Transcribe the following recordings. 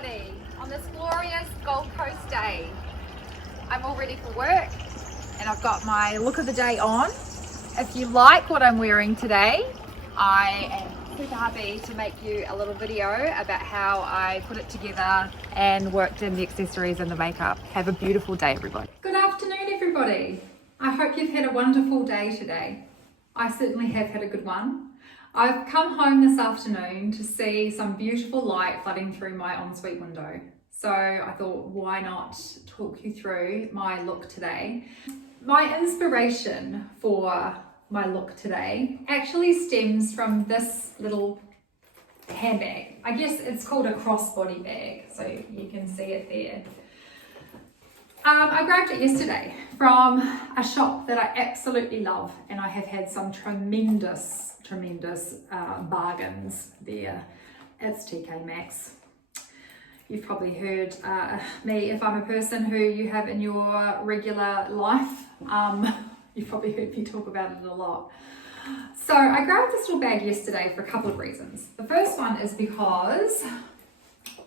everybody on this glorious Gold Coast day. I'm all ready for work and I've got my look of the day on. If you like what I'm wearing today, I am super happy to make you a little video about how I put it together and worked in the accessories and the makeup. Have a beautiful day, everybody. Good afternoon, everybody. I hope you've had a wonderful day today. I certainly have had a good one. I've come home this afternoon to see some beautiful light flooding through my ensuite window. So I thought, why not talk you through my look today? My inspiration for my look today actually stems from this little handbag. I guess it's called a crossbody bag, so you can see it there. I grabbed it yesterday from a shop that I absolutely love, and I have had some tremendous bargains there. It's TK Maxx. You've probably heard me, if I'm a person who you have in your regular life, you've probably heard me talk about it a lot. So I grabbed this little bag yesterday for a couple of reasons. The first one is because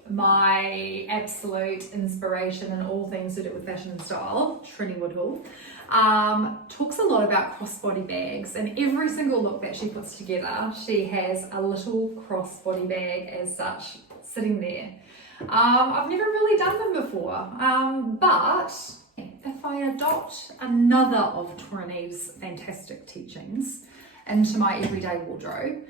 my absolute inspiration in all things to do with fashion and style, Trinny talks a lot about crossbody bags, and every single look that she puts together, she has a little crossbody bag as such sitting there. I've never really done them before, but if I adopt another of Trinny's fantastic teachings into my everyday wardrobe,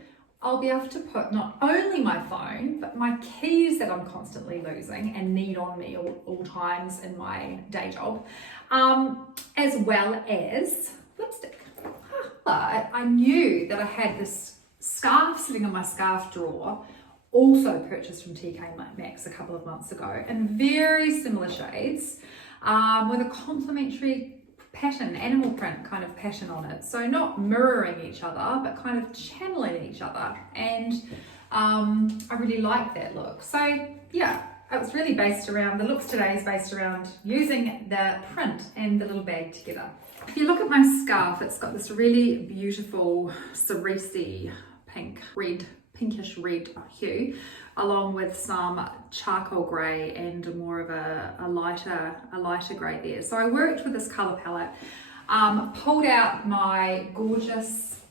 I'll be able to put not only my phone, but my keys that I'm constantly losing and need on me all times in my day job, as well as lipstick. But I knew that I had this scarf sitting in my scarf drawer, also purchased from TK Maxx a couple of months ago, in very similar shades, with a complementary pattern, animal print kind of pattern on it. So not mirroring each other, but kind of channeling each other. And I really like that look. So yeah, it was really based around, the looks today is based around using the print and the little bag together. If you look at my scarf, it's got this really beautiful cerise pinkish red hue, along with some charcoal grey and more of a lighter grey there. So I worked with this colour palette, pulled out my gorgeous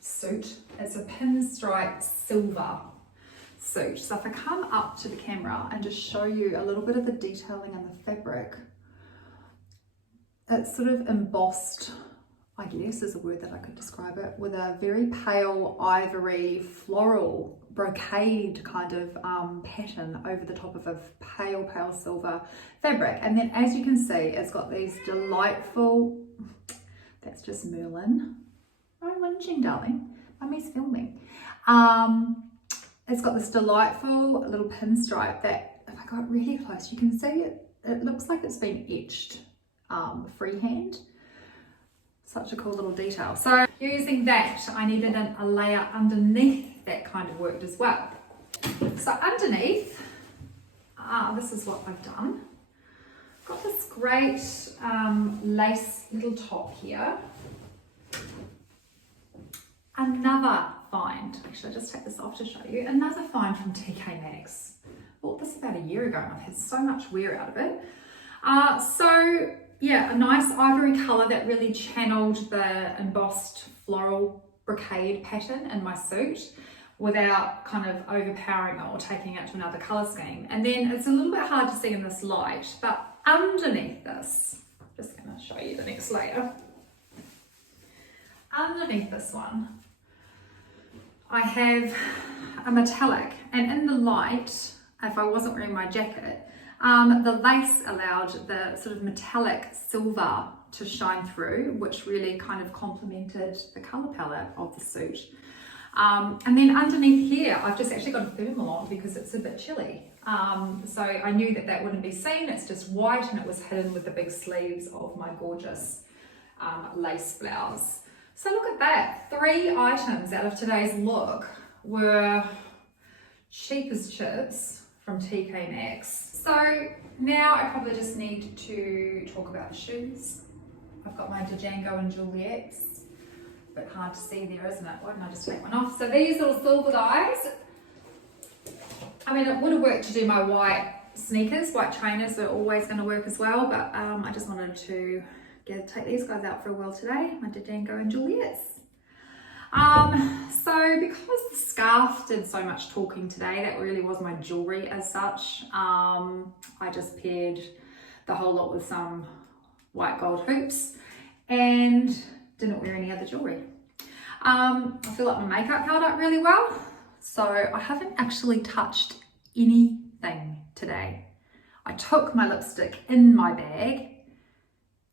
suit. It's a pinstripe silver suit. So if I come up to the camera and just show you a little bit of the detailing in the fabric, it's sort of embossed, I guess is a word that I could describe it, with a very pale ivory floral brocade kind of pattern over the top of a pale silver fabric. And then as you can see, it's got these delightful, that's just Merlin. No lynching, darling. Mummy's filming. It's got this delightful little pinstripe that, if I got really close, you can see it looks like it's been etched freehand. Such a cool little detail. So using that, I needed a layer underneath that kind of worked as well. So underneath, this is what I've done. Got this great lace little top here. Another find, actually I'll just take this off to show you, another find from TK Maxx. Bought this about a year ago and I've had so much wear out of it. So yeah, a nice ivory colour that really channeled the embossed floral brocade pattern in my suit without kind of overpowering it or taking it to another colour scheme. And then it's a little bit hard to see in this light, but underneath this, I'm just going to show you the next layer. Underneath this one, I have a metallic, and in the light, if I wasn't wearing my jacket, the lace allowed the sort of metallic silver to shine through, which really kind of complemented the colour palette of the suit. And then underneath here, I've just actually got a thermal on because it's a bit chilly. So I knew that wouldn't be seen. It's just white and it was hidden with the big sleeves of my gorgeous lace blouse. So look at that. 3 items out of today's look were cheap as chips from TK Maxx. So now I probably just need to talk about the shoes. I've got my Django and Juliet's. A bit hard to see there, isn't it? Why didn't I just take one off? So these little silver guys, I mean, it would have worked to do my white sneakers, white trainers are always going to work as well, but I just wanted to take these guys out for a whirl today, my Didango and Juliet's. So because the scarf did so much talking today, that really was my jewellery as such. I just paired the whole lot with some white gold hoops and didn't wear any other jewellery. I feel like my makeup held up really well, so I haven't actually touched anything today. I took my lipstick in my bag,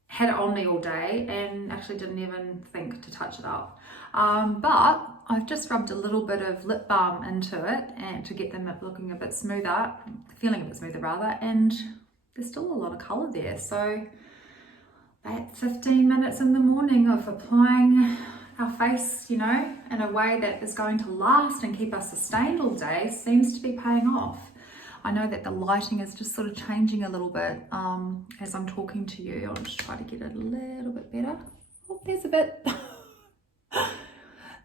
had it on me all day, and actually didn't even think to touch it up. But I've just rubbed a little bit of lip balm into it and to get them looking a bit smoother, feeling a bit smoother rather, and there's still a lot of colour there. So that 15 minutes in the morning of applying our face, you know, in a way that is going to last and keep us sustained all day seems to be paying off. I know that the lighting is just sort of changing a little bit as I'm talking to you. I'll just try to get it a little bit better. Oh, there's a bit.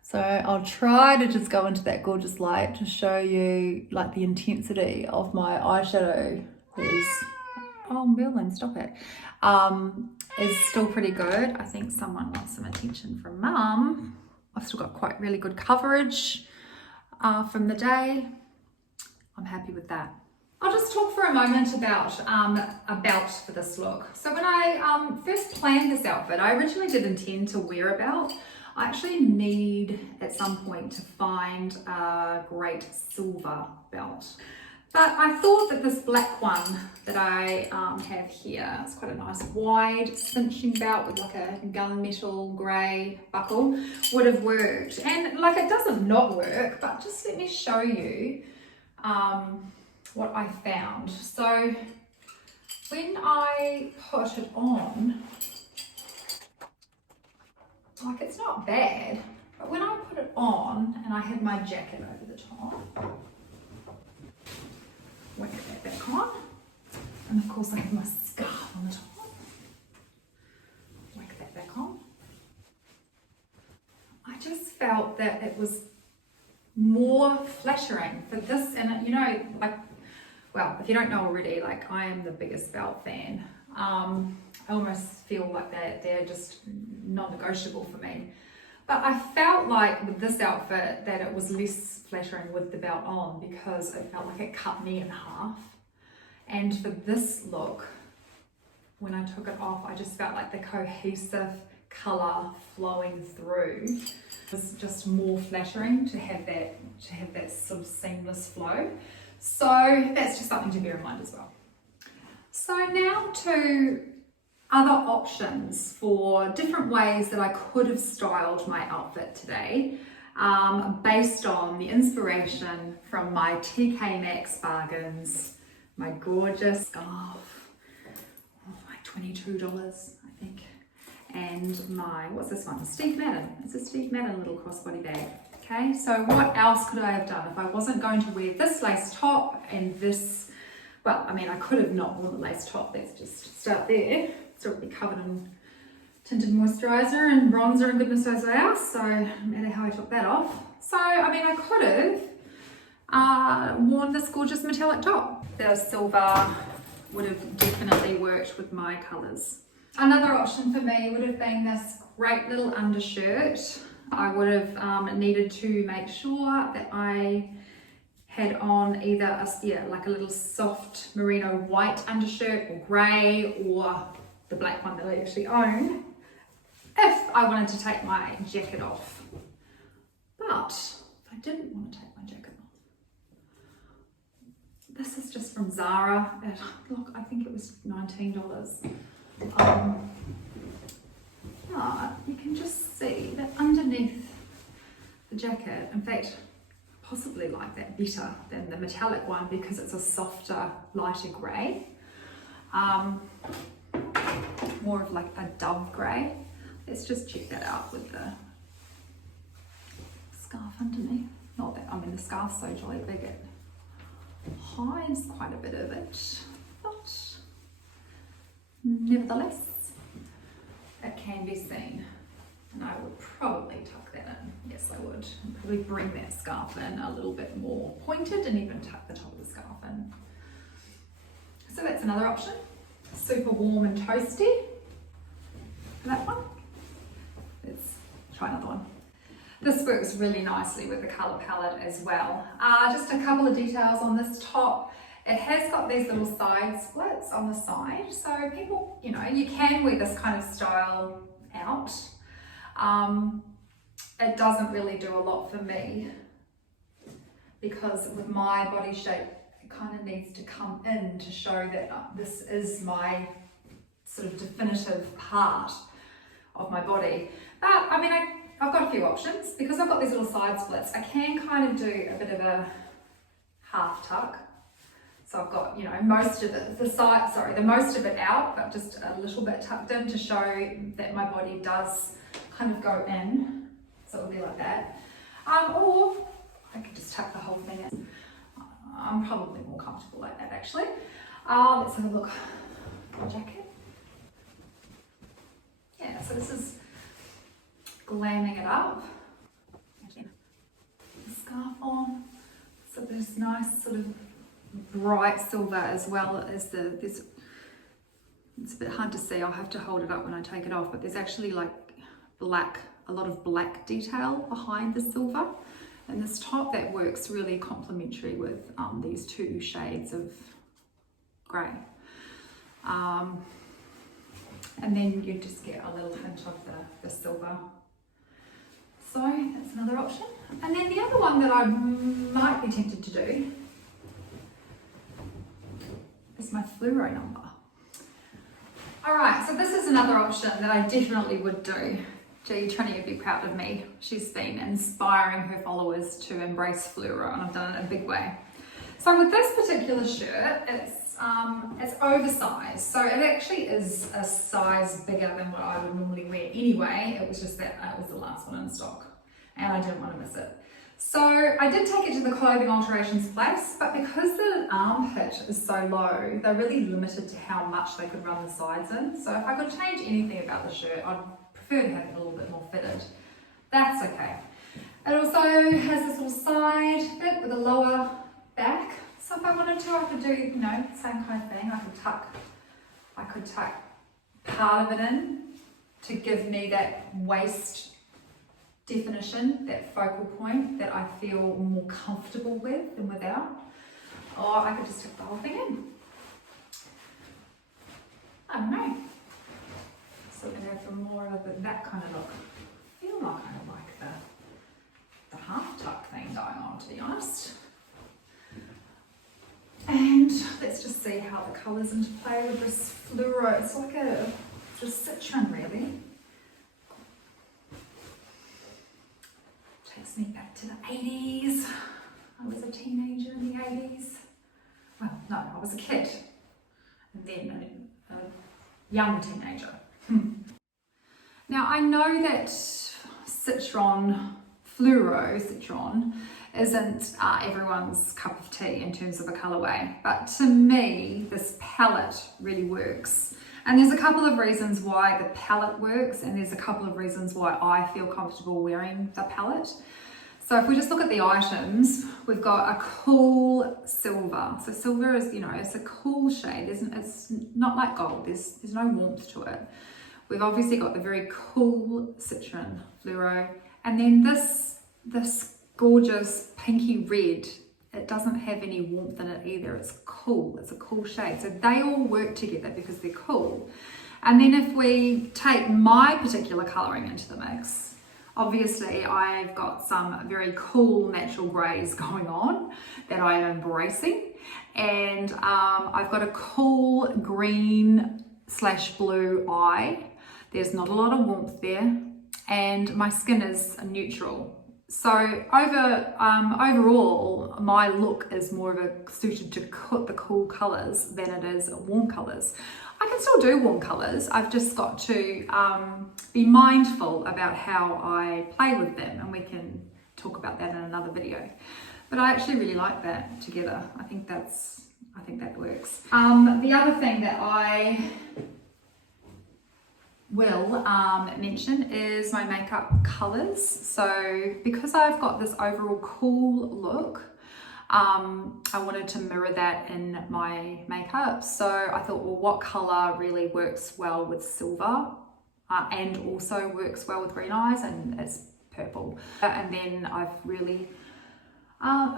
So I'll try to just go into that gorgeous light to show you like the intensity of my eyeshadow is, oh Merlin, stop it, is still pretty good. I think someone wants some attention from Mum. I've still got quite really good coverage from the day. I'm happy with that. I'll just talk for a moment about a belt for this look. So when I first planned this outfit, I originally did intend to wear a belt. I actually need at some point to find a great silver belt. But I thought that this black one that I have here, it's quite a nice wide cinching belt with like a gunmetal grey buckle, would have worked. And like it doesn't not work, but just let me show you what I found. So when I put it on, like it's not bad, but when I put it on and I had my jacket over the top, whack that back on, and of course I have my scarf on the top, whack that back on. I just felt that it was more flattering for this, and you know, like, well, if you don't know already, like I am the biggest belt fan. I almost feel like they're just non-negotiable for me. But I felt like with this outfit that it was less flattering with the belt on because it felt like it cut me in half. And for this look, when I took it off, I just felt like the cohesive colour flowing through was just more flattering to have that sort of seamless flow. So that's just something to bear in mind as well. So now to other options for different ways that I could have styled my outfit today based on the inspiration from my TK Maxx bargains, my gorgeous scarf, like $22 I think, and my, what's this one, Steve Madden. It's a Steve Madden little crossbody bag. Okay, so what else could I have done if I wasn't going to wear this lace top and this, well, I mean, I could have not worn the lace top, let's just start there. It's already covered in tinted moisturiser and bronzer and goodness knows what else, so no matter how I took that off. So, I mean, I could have worn this gorgeous metallic top. The silver would have definitely worked with my colours. Another option for me would have been this great little undershirt. I would have needed to make sure that I had on either like a little soft merino white undershirt or grey or the black one that I actually own if I wanted to take my jacket off. But if I didn't want to take my jacket off, this is just from Zara. Look, I think it was $19. But you can just see that underneath the jacket, in fact, possibly like that better than the metallic one because it's a softer, lighter grey. More of like a dove grey. Let's just check that out with the scarf underneath. Not that, I mean, the scarf's so jolly big it hides quite a bit of it, but nevertheless, it can be seen. And I would probably tuck that in. Yes, I would. And probably bring that scarf in a little bit more pointed and even tuck the top of the So that's another option. Super warm and toasty. That one. Let's try another one. This works really nicely with the colour palette as well. Just a couple of details on this top. It has got these little side splits on the side, so people, you know, you can wear this kind of style out. It doesn't really do a lot for me because with my body shape, it kind of needs to come in to show that this is my sort of definitive part of my body. But I mean, I've got a few options because I've got these little side splits. I can kind of do a bit of a half tuck. So I've got, you know, most of it, the most of it out, but just a little bit tucked in to show that my body does kind of go in. So it'll be like that. Or I could just tuck the whole thing in. I'm probably more comfortable like that actually. Let's have a look. My jacket. Yeah, so this is glamming it up. The scarf on. So there's nice sort of bright silver as well as it's a bit hard to see. I'll have to hold it up when I take it off, but there's actually like black, a lot of black detail behind the silver in this top that works really complementary with these two shades of grey. And then you just get a little hint of the silver. So that's another option. And then the other one that I might be tempted to do is my fluoro number. Alright, so this is another option that I definitely would do. Gee, Trinny would be proud of me. She's been inspiring her followers to embrace fluoro, and I've done it in a big way. So with this particular shirt, it's oversized. So it actually is a size bigger than what I would normally wear anyway. It was just that it was the last one in stock and I didn't want to miss it. So I did take it to the clothing alterations place, but because the armpit is so low, they're really limited to how much they could run the sides in. So if I could change anything about the shirt, I'd prefer to have it a little bit more fitted. That's okay. It also has this little side bit with a lower back. So if I wanted to, I could do, you know, same kind of thing. I could tuck part of it in to give me that waist definition, that focal point that I feel more comfortable with than without. Or I could just tuck the whole thing in. I don't know. So I'm going to go for more of that kind of look. I feel like I kind of like the half tuck thing going on, to be honest. And let's just see how the colours interplay with this fluoro. It's like a just citron, really. Takes me back to the 80s. I was a teenager in the 80s. Well, no, I was a kid. And then a young teenager. Now, I know that citron, fluoro citron, isn't everyone's cup of tea in terms of a colourway, but to me this palette really works, and there's a couple of reasons why the palette works, and there's a couple of reasons why I feel comfortable wearing the palette. So if we just look at the items, we've got a cool silver. So silver is, you know, it's a cool shade, it's not like gold, there's no warmth to it. We've obviously got the very cool citron fluoro, and then this gorgeous pinky red. It doesn't have any warmth in it either. It's cool. It's a cool shade. So they all work together because they're cool. And then if we take my particular colouring into the mix, obviously I've got some very cool natural greys going on that I am embracing. And I've got a cool green/blue eye. There's not a lot of warmth there. And my skin is neutral. So overall, my look is more of a suited to the cool colours than it is warm colours. I can still do warm colours. I've just got to be mindful about how I play with them, and we can talk about that in another video. But I actually really like that together. I think that works. The other thing that I will mention is my makeup colours. So because I've got this overall cool look, I wanted to mirror that in my makeup. So I thought, well, what color really works well with silver and also works well with green eyes, and it's purple. And then I've really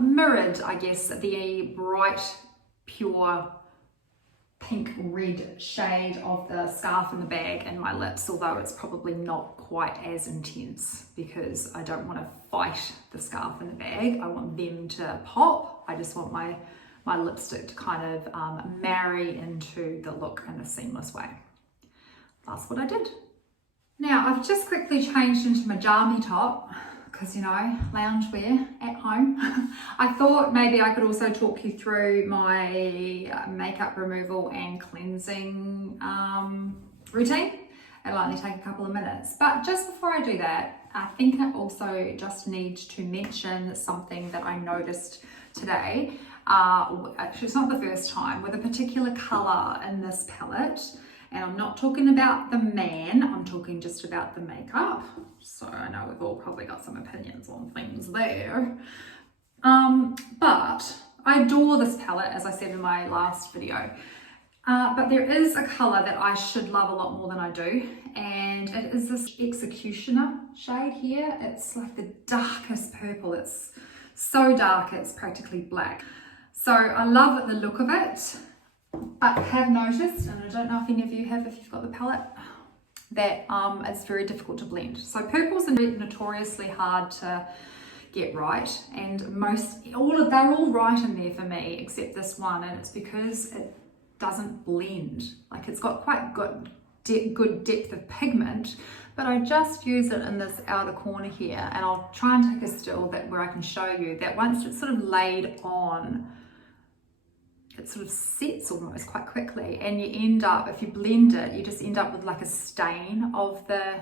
mirrored, I guess, the bright, pure pink red shade of the scarf in the bag and my lips, although it's probably not quite as intense because I don't want to fight the scarf in the bag. I want them to pop. I just want my lipstick to kind of marry into the look in a seamless way. That's what I did. Now I've just quickly changed into my jammy top because, you know, loungewear at home. I thought maybe I could also talk you through my makeup removal and cleansing routine. It'll only take a couple of minutes. But just before I do that, I think I also just need to mention something that I noticed today. Actually, it's not the first time, with a particular colour in this palette. And I'm not talking about the man, I'm talking just about the makeup. So I know we've all probably got some opinions on things there. But I adore this palette, as I said in my last video. But there is a colour that I should love a lot more than I do. And it is this Executioner shade here. It's like the darkest purple. It's so dark, it's practically black. So I love the look of it. I have noticed, and I don't know if any of you have, if you've got the palette, that it's very difficult to blend. So purples are notoriously hard to get right, and they're all right in there for me, except this one, and it's because it doesn't blend. Like, it's got quite good depth of pigment, but I just use it in this outer corner here, and I'll try and take a still where I can show you that once it's sort of laid on, it sort of sets almost quite quickly, and you end up, if you blend it, you just end up with like a stain of the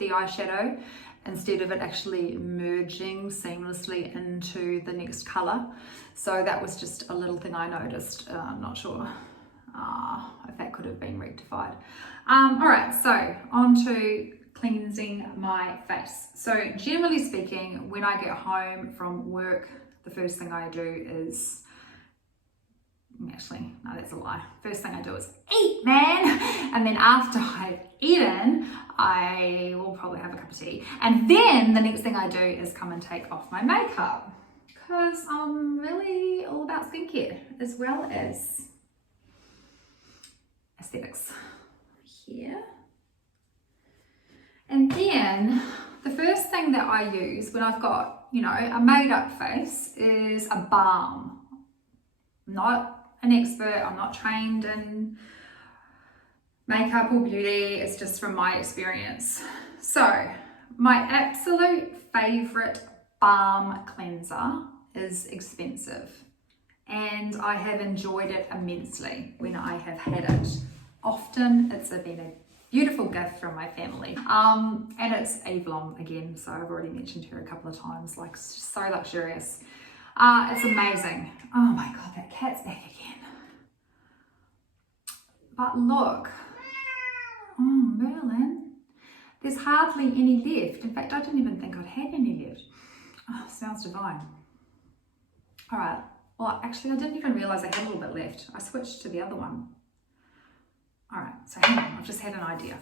eyeshadow instead of it actually merging seamlessly into the next color. So that was just a little thing I noticed. I'm not sure if that could have been rectified. All right, so on to cleansing my face. So generally speaking, when I get home from work, the first thing I do is, actually, no, that's a lie. First thing I do is eat, man. And then after I've eaten, I will probably have a cup of tea. And then the next thing I do is come and take off my makeup, because I'm really all about skincare as well as aesthetics here. And then the first thing that I use when I've got, you know, a made up face is a balm. Not an expert, I'm not trained in makeup or beauty, it's just from my experience. So my absolute favorite balm cleanser is expensive, and I have enjoyed it immensely when I have had it. Often it's been a beautiful gift from my family, and it's Evelyn again, so I've already mentioned her a couple of times. Like, it's just so luxurious. It's amazing. Oh my god, that cat's back again. But look, oh Merlin, there's hardly any left. In fact, I didn't even think I'd had any left. Oh, smells divine. All right, well actually I didn't even realise I had a little bit left. I switched to the other one. All right, so hang on, I've just had an idea.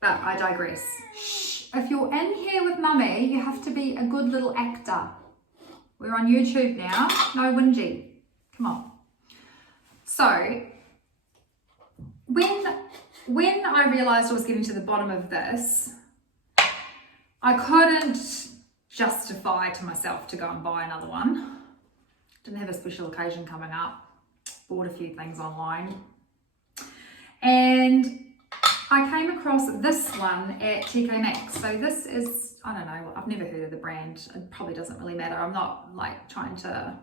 But I digress. Shh, if you're in here with mummy, you have to be a good little actor. We're on YouTube now, no whingy. Come on. So, when I realised I was getting to the bottom of this, I couldn't justify to myself to go and buy another one. Didn't have a special occasion coming up. Bought a few things online. And I came across this one at TK Maxx. So this is, I don't know, I've never heard of the brand. It probably doesn't really matter. I'm not like trying to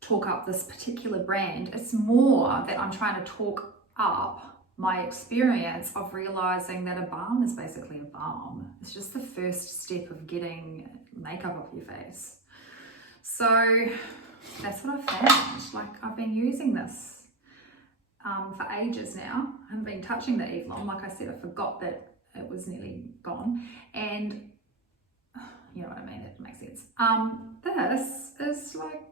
talk up this particular brand. It's more that I'm trying to talk up my experience of realizing that a balm is basically a balm. It's just the first step of getting makeup off your face. So that's what I've found. Like, I've been using this for ages now. I haven't been touching the Eve Long. Like I said, I forgot that it was nearly gone. And you know what I mean, it makes sense. This is like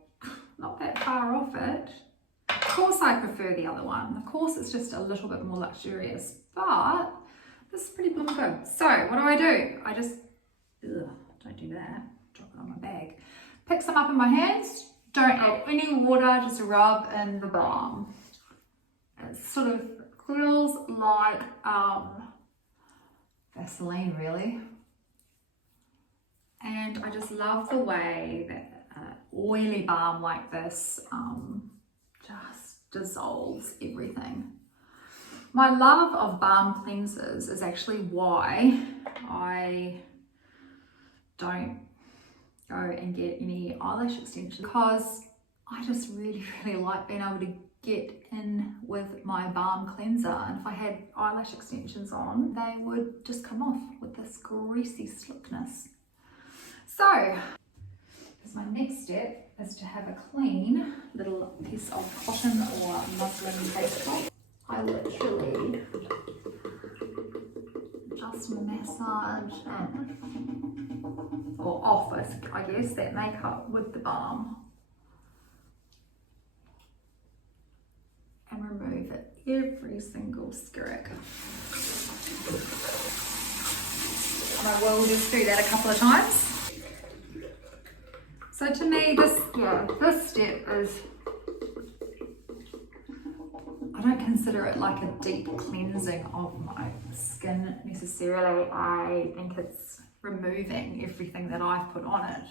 not that far off it. Of course I prefer the other one. Of course it's just a little bit more luxurious, but this is pretty blooming good. So what do? I just, don't do that, drop it on my bag. Pick some up in my hands, don't add any water, just rub in the balm. It sort of feels like Vaseline really. And I just love the way that oily balm like this just dissolves everything. My love of balm cleansers is actually why I don't go and get any eyelash extensions, because I just really like being able to get in with my balm cleanser, and if I had eyelash extensions on, they would just come off with this greasy slickness. So my next step is to have a clean little piece of cotton or muslin pasteboard. I literally just massage in, or off, I guess, that makeup with the balm, and remove it every single skirt. And I will just do that a couple of times. So to me, this step is, I don't consider it like a deep cleansing of my skin necessarily. I think it's removing everything that I've put on it.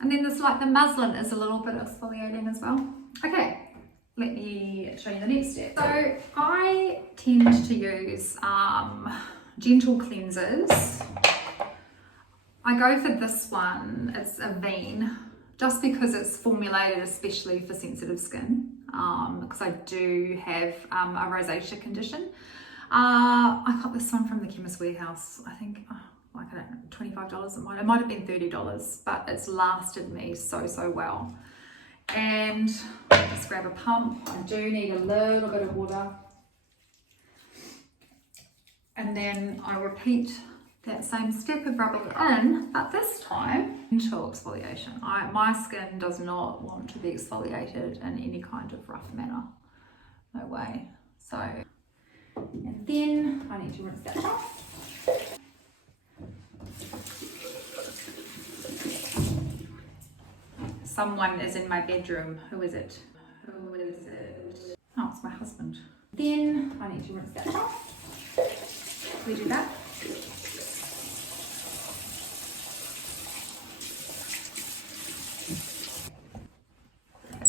And then the muslin is a little bit exfoliating as well. Okay, let me show you the next step. So I tend to use gentle cleansers. I go for this one, it's a Veen, just because it's formulated especially for sensitive skin, because I do have a rosacea condition. I got this one from the Chemist Warehouse, I think, like, I don't know, $25 it might have been $30, but it's lasted me so well. And just grab a pump. I do need a little bit of water. And then I repeat that same step of rubbing it in, but this time gentle exfoliation. My skin does not want to be exfoliated in any kind of rough manner. No way. So, and then I need to rinse that off. Someone is in my bedroom. Who is it? Who is it? Oh, it's my husband. Then I need to rinse that off. We do that.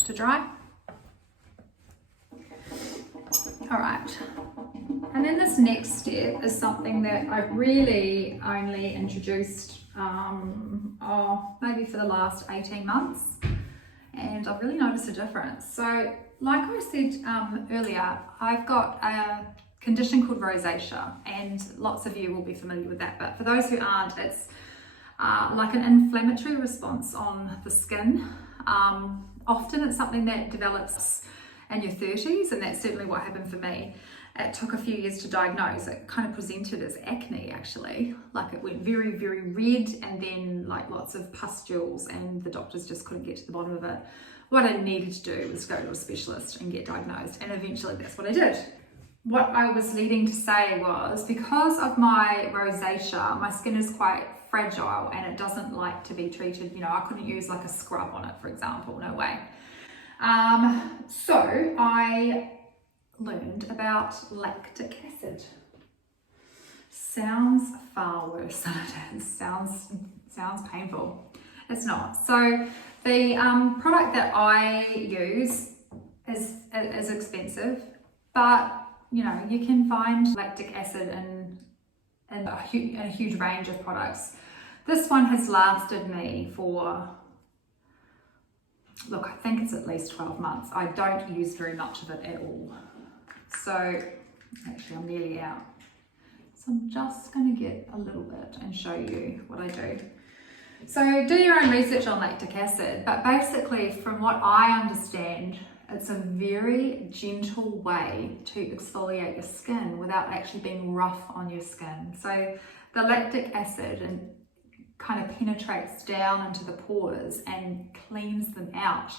To dry. All right, and then this next step is something that I've really only introduced maybe for the last 18 months, and I've really noticed a difference. So like I said earlier, I've got a condition called rosacea, and lots of you will be familiar with that, but for those who aren't, it's like an inflammatory response on the skin. Often it's something that develops in your 30s, and that's certainly what happened for me. It took a few years to diagnose. It kind of presented as acne actually, like it went very red, and then like lots of pustules, and the doctors just couldn't get to the bottom of it. What I needed to do was go to a specialist and get diagnosed, and eventually that's what I did. What I was leading to say was, because of my rosacea, my skin is quite fragile and it doesn't like to be treated. You know, I couldn't use like a scrub on it, for example, no way. So I learned about lactic acid. Sounds far worse than it is. Sounds painful. It's not. So the product that I use is expensive, but you know, you can find lactic acid in a huge range of products. This one has lasted me for, look, I think it's at least 12 months. I don't use very much of it at all. So actually I'm nearly out. So I'm just going to get a little bit and show you what I do. So do your own research on lactic acid, but basically from what I understand, it's a very gentle way to exfoliate your skin without actually being rough on your skin. So the lactic acid kind of penetrates down into the pores and cleans them out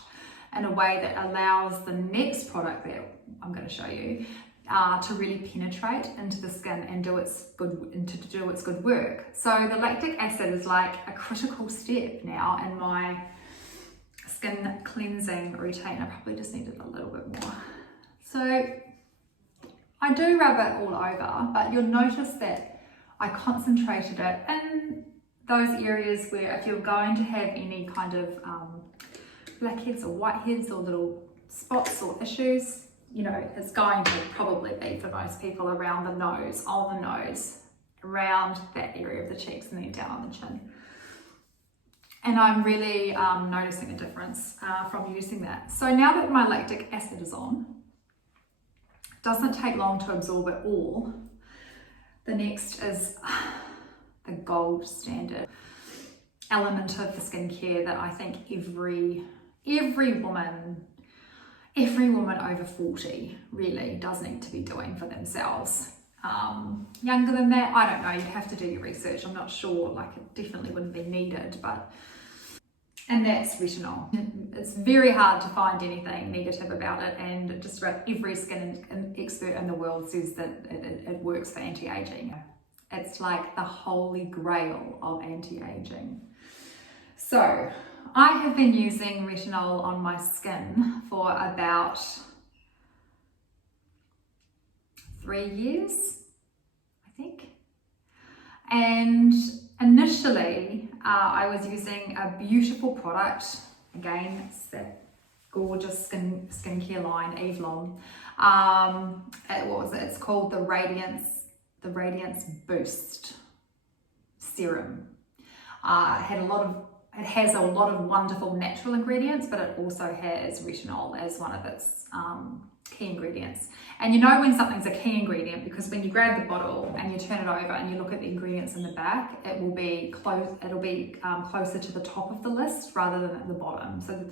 in a way that allows the next product that I'm going to show you to really penetrate into the skin and do its good work. So the lactic acid is like a critical step now in my skin cleansing routine. I probably just needed a little bit more. So I do rub it all over, but you'll notice that I concentrated it in those areas where if you're going to have any kind of blackheads or whiteheads or little spots or issues, you know, it's going to probably be for most people around the nose, on the nose, around that area of the cheeks and then down on the chin. And I'm really noticing a difference from using that. So now that my lactic acid is on, it doesn't take long to absorb it all. The next is the gold standard element of the skincare that I think every woman over 40 really does need to be doing for themselves. Younger than that, I don't know, you'd have to do your research. I'm not sure, like it definitely wouldn't be needed, and that's retinol. It's very hard to find anything negative about it, and just about every skin expert in the world says that it works for anti-aging. It's like the holy grail of anti-aging. So I have been using retinol on my skin for about 3 years, I think. And initially, I was using a beautiful product. Again, it's that gorgeous skincare line, Eve Lom. What was it? It's called the Radiance Boost Serum. It has a lot of wonderful natural ingredients, but it also has retinol as one of its key ingredients. And you know when something's a key ingredient because when you grab the bottle and you turn it over and you look at the ingredients in the back, it will be closer to the top of the list rather than at the bottom. So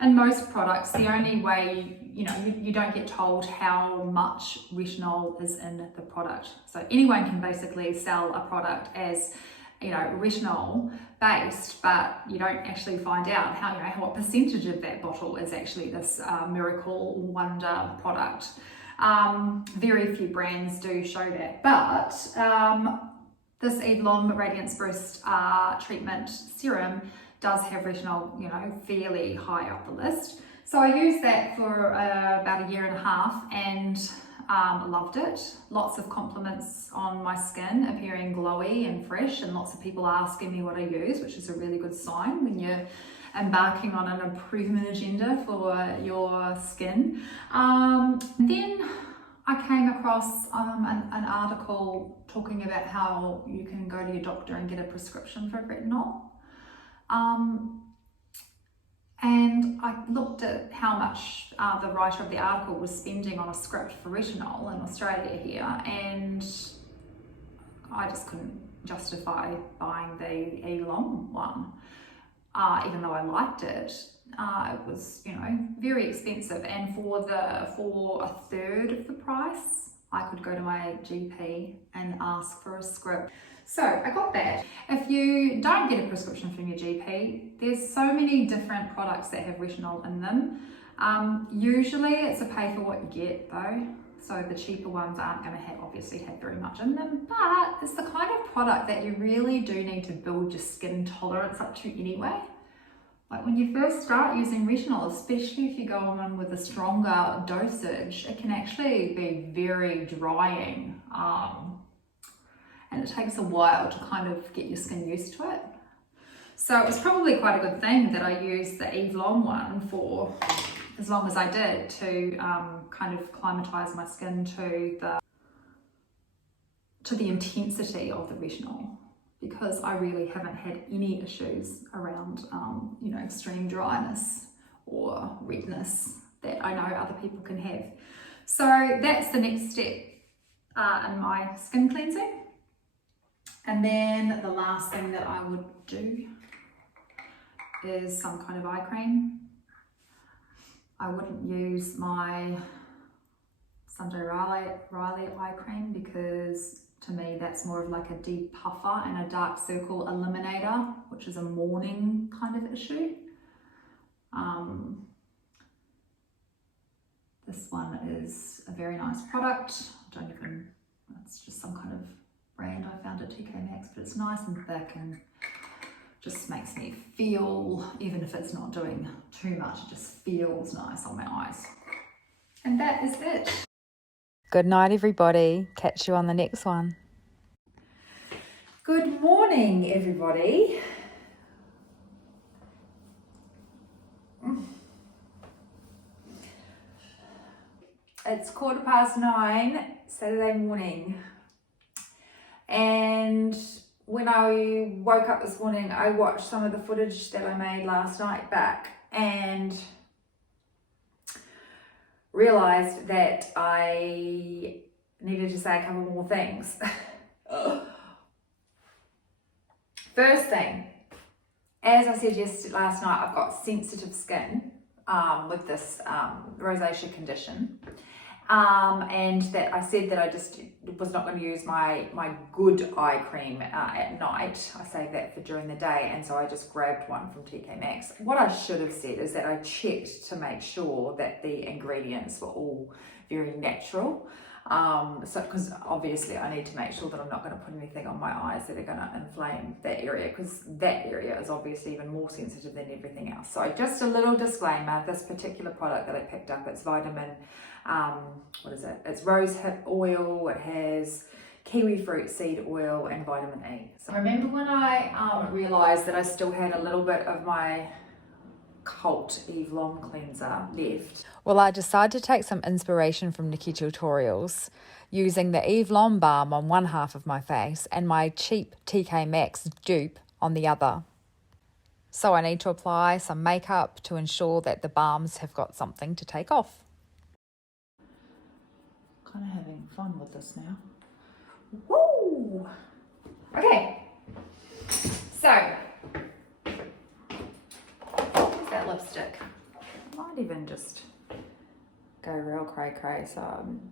in most products, the only way, you don't get told how much retinol is in the product. So anyone can basically sell a product as retinol based, but you don't actually find out what percentage of that bottle is actually this miracle wonder product. Very few brands do show that, but this Eve Lom Radiance Boost treatment serum does have retinol, fairly high up the list. So I used that for about 1.5 years and loved it. Lots of compliments on my skin, appearing glowy and fresh, and lots of people asking me what I use, which is a really good sign when you're embarking on an improvement agenda for your skin. Then I came across an article talking about how you can go to your doctor and get a prescription for retinol. And I looked at how much the writer of the article was spending on a script for retinol in Australia here, and I just couldn't justify buying the Eve Lom one, even though I liked it. It was, very expensive, and for a third of the price, I could go to my GP and ask for a script. So I got that. If you don't get a prescription from your GP, there's so many different products that have retinol in them. Usually it's a pay for what you get though. So the cheaper ones aren't going to obviously have very much in them, but it's the kind of product that you really do need to build your skin tolerance up to anyway. Like when you first start using retinol, especially if you go on with a stronger dosage, it can actually be very drying. And it takes a while to kind of get your skin used to it. So it was probably quite a good thing that I used the Eve Lom one for as long as I did to kind of climatize my skin to the intensity of the retinol, because I really haven't had any issues around extreme dryness or redness that I know other people can have. So that's the next step in my skin cleansing. And then the last thing that I would do is some kind of eye cream. I wouldn't use my Sunday Riley eye cream because To me, that's more of like a depuffer and a dark circle eliminator, which is a morning kind of issue. This one is a very nice product. I don't even, it's just some kind of brand I found at TK Maxx, but it's nice and thick and just makes me feel, even if it's not doing too much, it just feels nice on my eyes. And that is it. Good night, everybody. Catch you on the next one. Good morning, everybody. It's 9:15 Saturday morning, and when I woke up this morning, I watched some of the footage that I made last night back and realized that I needed to say a couple more things. First thing, as I said last night, I've got sensitive skin with this rosacea condition. And that I said that I just was not going to use my good eye cream at night. I saved that for during the day, and so I just grabbed one from TK Maxx. What I should have said is that I checked to make sure that the ingredients were all very natural. So because obviously I need to make sure that I'm not going to put anything on my eyes that are going to inflame that area, because that area is obviously even more sensitive than everything else. So just a little disclaimer, this particular product that I picked up, it's vitamin, what is it? It's rose hip oil, it has kiwi fruit seed oil and vitamin E. So I remember when I realised that I still had a little bit of my Cult Eve Lom cleanser left. Well, I decided to take some inspiration from Nikki tutorials, using the Eve Lom balm on one half of my face and my cheap TK Maxx dupe on the other. So I need to apply some makeup to ensure that the balms have got something to take off. Kind of having fun with this now. Woo! Okay, so that lipstick. I might even just go real cray. So I'm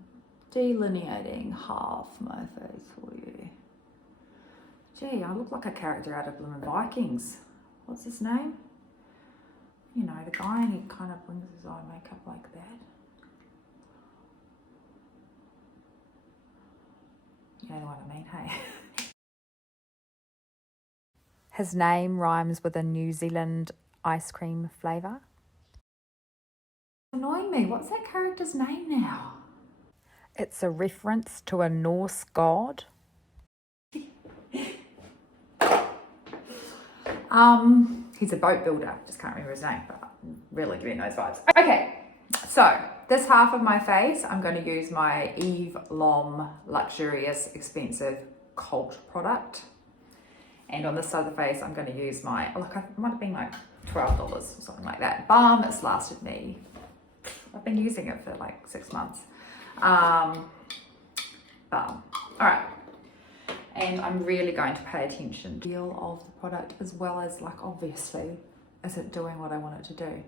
delineating half my face for you. Gee, I look like a character out of Bloomin' Vikings. What's his name? You know, the guy, and he kind of brings his eye makeup like that. You know what I mean, hey? His name rhymes with a New Zealand ice cream flavour. Annoying me. What's that character's name now? It's a reference to a Norse god. He's a boat builder. Just can't remember his name, but I'm really getting those vibes. Okay, so this half of my face, I'm going to use my Eve Lom luxurious expensive Cult product. And on this side of the face, I'm going to use my, look, it might have been like $12 or something like that. Balm, it's lasted me, I've been using it for like 6 months. Balm. All right. And I'm really going to pay attention to the feel of the product, as well as, like, obviously, is it doing what I want it to do?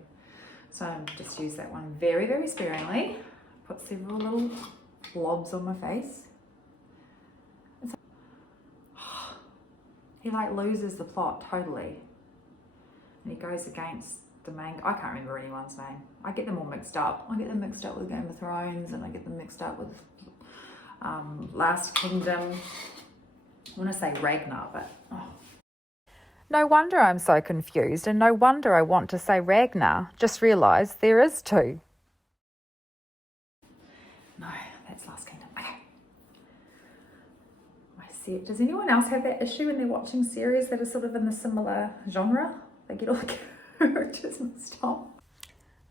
So I'm just use that one very, very sparingly. Put several little blobs on my face. He like loses the plot totally, and he goes against the main. I can't remember anyone's name. I get them all mixed up. I get them mixed up with Game of Thrones, and I get them mixed up with Last Kingdom. I want to say Ragnar, but No wonder I'm so confused, and no wonder I want to say Ragnar. Just realised there is two. no, that's Last Kingdom. Okay. I see it. Does anyone else have that issue when they're watching series that are sort of in the similar genre? They get all the characters mixed up.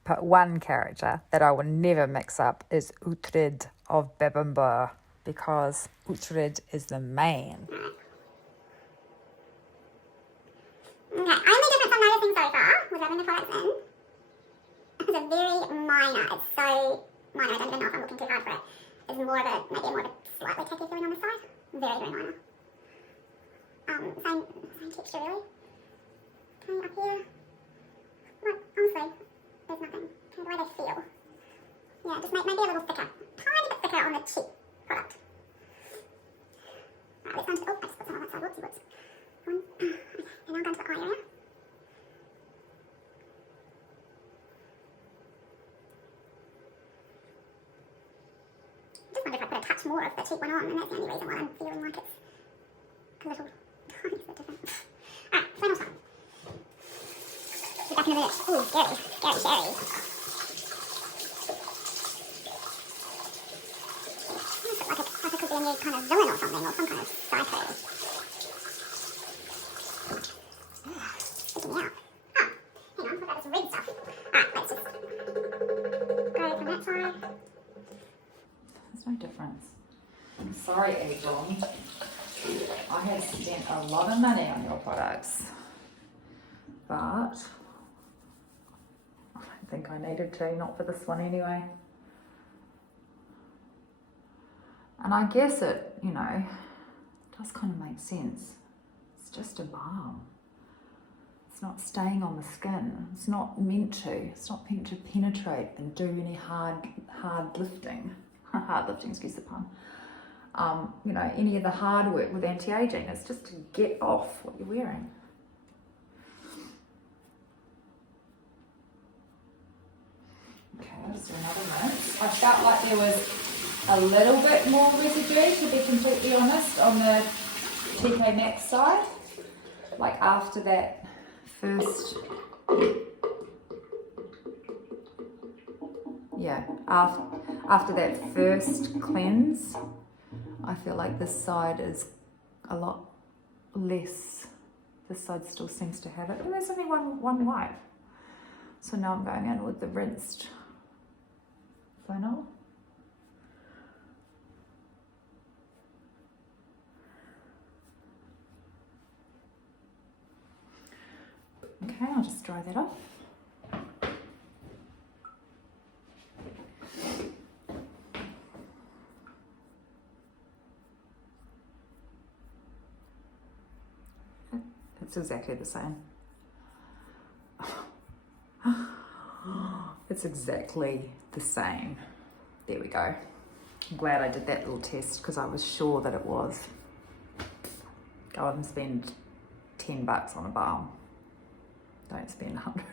But one character that I will never mix up is Uhtred of Bebbanburg, because Uhtred is the man. Okay, only difference I'm noticing so far with rubbing the products in is a very minor, it's so minor, I don't even know if I'm looking too hard for it. It's more of a, maybe more of a slightly tacky feeling on the side. Very, very minor. Same texture really. Okay, up here. Look, honestly, there's nothing. Okay, the way they feel. Yeah, just maybe a little thicker. Tiny bit thicker on the cheap product. much more of the cheap one on, and that's the only reason why I'm feeling like it's a little tiny bit different. Alright, final time. Be back in a minute. Ooh, scary, scary, scary. Like it could be a new kind of villain or something, or some kind of psycho. Freaking me out. Oh, hang on, what about this red stuff? Alright, let's just go from that side. There's no difference. I'm sorry, Avon. I have spent a lot of money on your products, but I don't think I needed to, not for this one anyway. And I guess it, you know, does kind of make sense. It's just a balm. It's not staying on the skin. It's not meant to. It's not meant to penetrate and do any hard lifting. Hard lifting, excuse the pun. You know, any of the hard work with anti-aging. It's just to get off what you're wearing. Okay, I'll just do another rinse. I felt like there was a little bit more residue, to be completely honest, on the TK Maxx side. Like after that first, yeah, after that first cleanse, I feel like this side is a lot less. This side still seems to have it, and there's only one wipe. So now I'm going in with the rinsed flannel. Okay, I'll just dry that off. It's exactly the same. It's exactly the same. There we go. I'm glad I did that little test because I was sure that it was. Go and spend $10 on a balm. Don't spend 100.